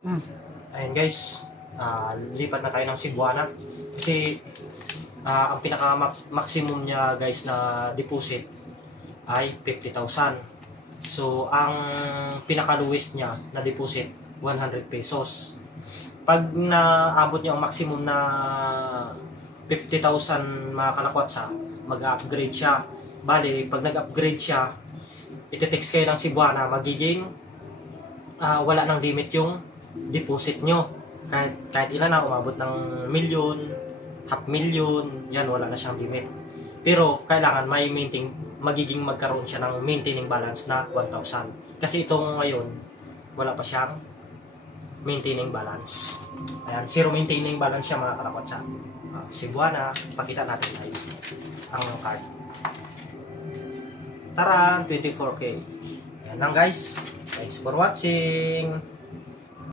Mm. Ayun guys, lipat na tayo ng Cebuana kasi ang pinaka-maximum niya guys na deposit ay 50,000. So ang pinaka-lowest niya na deposit 100 pesos. Pag naabot niya ang maximum na 50,000 mga kalakwatsa, mag-upgrade siya. Bali, pag nag-upgrade siya, iti-text kayo ng Cebuana, magiging wala nang limit yung deposit nyo. Kahit ilan na, umabot ng milyon, half million, yan, wala na siyang limit. Pero kailangan magiging magkaroon siya ng maintaining balance na 1,000. Kasi itong ngayon, wala pa siyang maintaining balance. Ayan, zero maintaining balance siya mga kalakwatsa. Cebuana, pakita natin tayo ang card. Taran, 24K. Ayan lang guys. Thanks for watching.